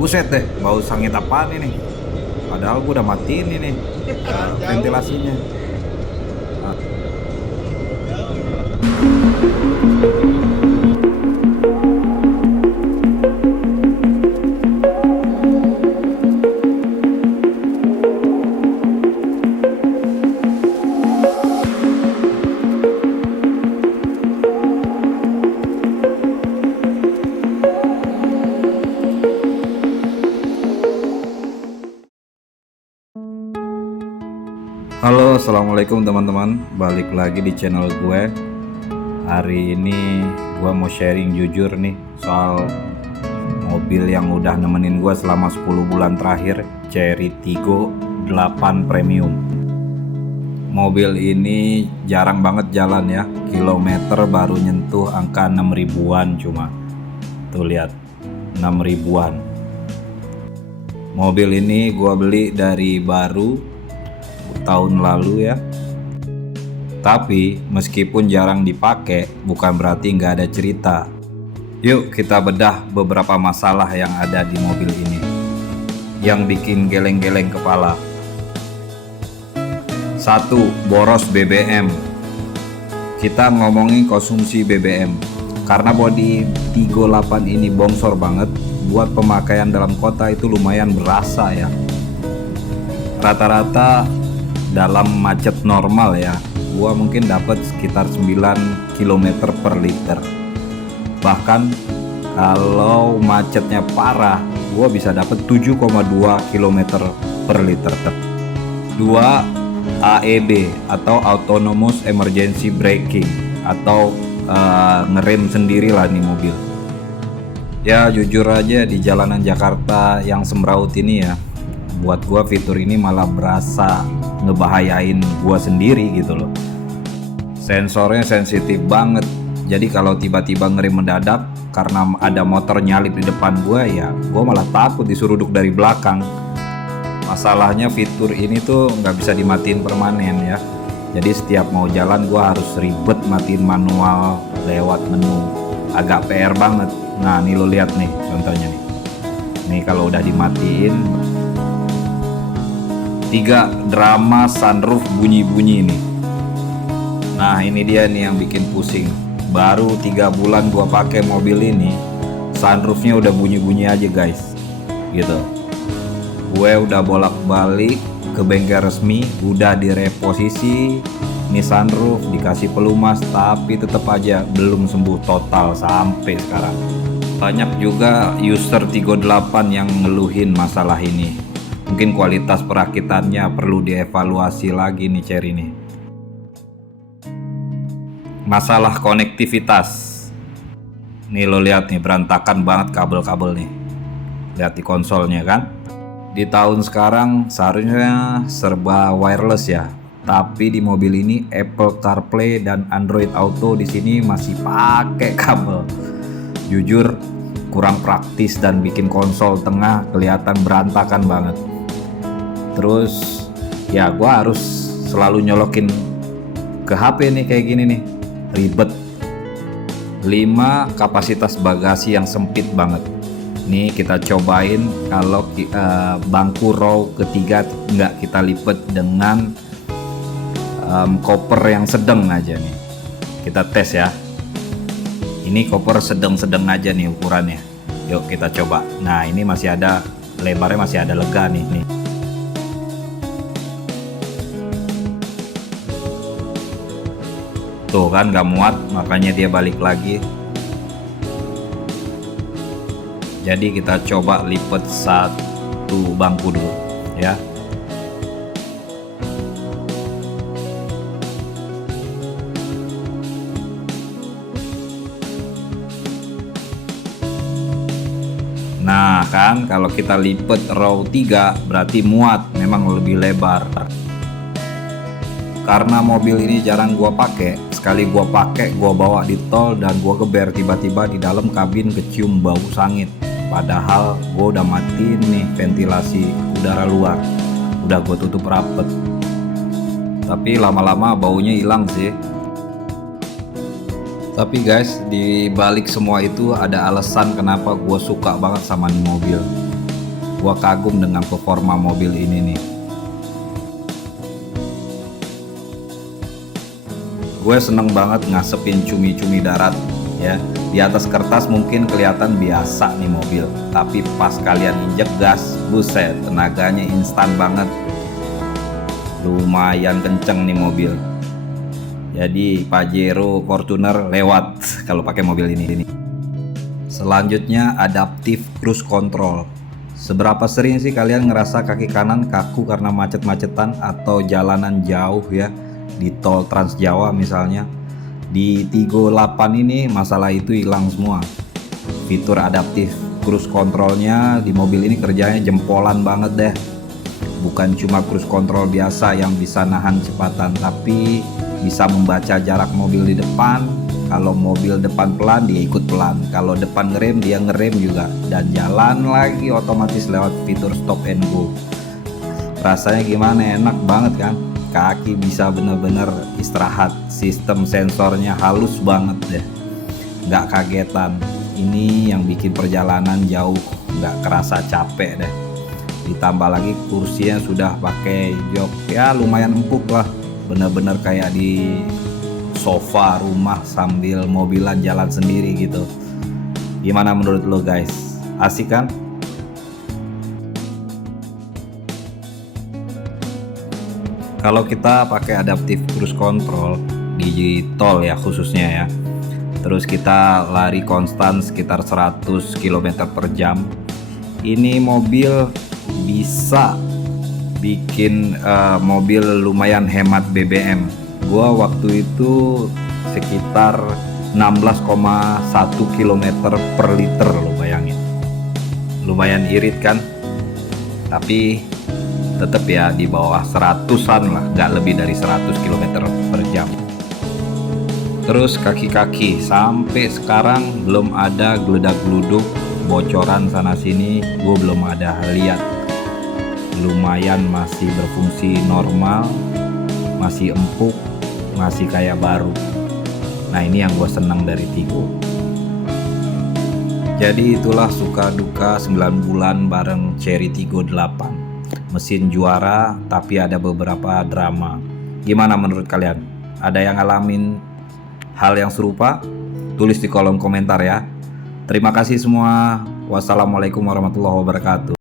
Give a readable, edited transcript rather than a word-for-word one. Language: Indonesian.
Buset deh, bau sangit apaan ini? Padahal gue udah matiin ini ventilasinya. Nah, halo, assalamualaikum teman-teman. Balik lagi di channel gue. Hari ini gue mau sharing jujur nih soal mobil yang udah nemenin gue selama 10 bulan terakhir, Chery Tiggo 8 Premium. Mobil ini jarang banget jalan ya, kilometer baru nyentuh angka 6 ribuan cuma. Tuh lihat, 6 ribuan. Mobil ini gue beli dari baru tahun lalu ya. Tapi meskipun jarang dipakai, bukan berarti nggak ada cerita. Yuk kita bedah beberapa masalah yang ada di mobil ini yang bikin geleng-geleng kepala. 1. Boros BBM. Kita ngomongin konsumsi BBM. Karena bodi Tiggo 8 ini bongsor banget, buat pemakaian dalam kota itu lumayan berasa ya. Rata-rata dalam macet normal ya, gua mungkin dapat sekitar 9 km per liter. Bahkan kalau macetnya parah, gua bisa dapat 7,2 km per liter. 2. AEB atau Autonomous Emergency Braking, atau ngerem sendiri lah nih mobil. Ya jujur aja, di jalanan Jakarta yang semraut ini ya, buat gua fitur ini malah berasa ngebahayain gua sendiri gitu loh. Sensornya sensitif banget, jadi kalau tiba-tiba ngerem mendadak karena ada motor nyalip di depan gua, ya gua malah takut disuruh duduk dari belakang. Masalahnya fitur ini tuh nggak bisa dimatiin permanen ya, jadi setiap mau jalan gua harus ribet matiin manual lewat menu. Agak PR banget. Nah nih lo lihat nih contohnya nih kalau udah dimatiin. 3. Drama sunroof bunyi-bunyi ini. Nah ini dia nih yang bikin pusing. Baru 3 bulan gua pakai mobil ini, sunroofnya udah bunyi-bunyi aja guys, gitu. Gue udah bolak-balik ke bengkel resmi, udah direposisi nih sunroof, dikasih pelumas, tapi tetap aja belum sembuh total sampai sekarang. Banyak juga user Tiggo 8 yang ngeluhin masalah ini. Mungkin kualitas perakitannya perlu dievaluasi lagi nih Chery nih. Masalah konektivitas. Nih lo lihat nih, berantakan banget kabel-kabel nih. Lihat di konsolnya kan. Di tahun sekarang seharusnya serba wireless ya. Tapi di mobil ini Apple CarPlay dan Android Auto di sini masih pakai kabel. Jujur kurang praktis dan bikin konsol tengah kelihatan berantakan banget. Terus ya gua harus selalu nyolokin ke HP nih kayak gini nih, ribet. 5. Kapasitas bagasi yang sempit banget. Nih kita cobain kalau bangku row ketiga nggak kita lipat dengan koper yang sedang aja nih. Kita tes ya. Ini koper sedang-sedang aja nih ukurannya. Yuk kita coba. Nah ini masih ada, lebarnya masih ada lega nih. Tuh kan gak muat, makanya dia balik lagi. Jadi kita coba lipat satu bangku dulu ya. Nah kan kalau kita lipat row 3 berarti muat, memang lebih lebar. Karena mobil ini jarang gua pakai, sekali gua pakai gua bawa di tol dan gua geber, tiba-tiba di dalam kabin kecium bau sangit. Padahal gua udah matiin nih ventilasi udara luar, udah gua tutup rapet. Tapi lama-lama baunya hilang sih. Tapi guys, di balik semua itu ada alasan kenapa gue suka banget sama nih mobil. Gua kagum dengan performa mobil ini nih. Gue seneng banget ngasepin cumi-cumi darat ya. Di atas kertas mungkin kelihatan biasa nih mobil, tapi pas kalian injek gas, buset, tenaganya instan banget. Lumayan kenceng nih mobil. Jadi Pajero, Fortuner lewat kalau pakai mobil ini. Selanjutnya adaptive cruise control. Seberapa sering sih kalian ngerasa kaki kanan kaku karena macet-macetan atau jalanan jauh ya? Di tol Trans Jawa misalnya. Di Tigo 8 ini masalah itu hilang semua. Fitur adaptive cruise controlnya di mobil ini kerjanya jempolan banget deh. Bukan cuma cruise control biasa yang bisa nahan kecepatan, tapi bisa membaca jarak mobil di depan. Kalau mobil depan pelan, dia ikut pelan. Kalau depan ngerem, dia ngerem juga. Dan jalan lagi otomatis lewat fitur stop and go. Rasanya gimana? Enak banget kan? Kaki bisa bener-bener istirahat. Sistem sensornya halus banget deh, nggak kagetan. Ini yang bikin perjalanan jauh nggak kerasa capek deh. Ditambah lagi kursinya sudah pakai jok ya, lumayan empuk lah, bener-bener kayak di sofa rumah sambil mobilan jalan sendiri gitu. Gimana menurut lo guys? Asik kan? Kalau kita pakai adaptive cruise control di tol ya khususnya ya, terus kita lari konstan sekitar 100 km per jam, ini mobil bisa bikin mobil lumayan hemat BBM. Gua waktu itu sekitar 16,1 km per liter, lo bayangin. Lumayan irit kan? Tapi tetap ya di bawah 100-an lah, nggak lebih dari 100 km per jam. Terus kaki-kaki sampai sekarang belum ada geledak-geluduk, bocoran sana sini, gue belum ada lihat. Lumayan masih berfungsi normal, masih empuk, masih kayak baru. Nah ini yang gue senang dari Tigo. Jadi itulah suka duka 9 bulan bareng Chery Tigo 8. Mesin juara tapi ada beberapa drama. Gimana menurut kalian? Ada yang ngalamin hal yang serupa? Tulis di kolom komentar ya. Terima kasih semua. Wassalamualaikum warahmatullahi wabarakatuh.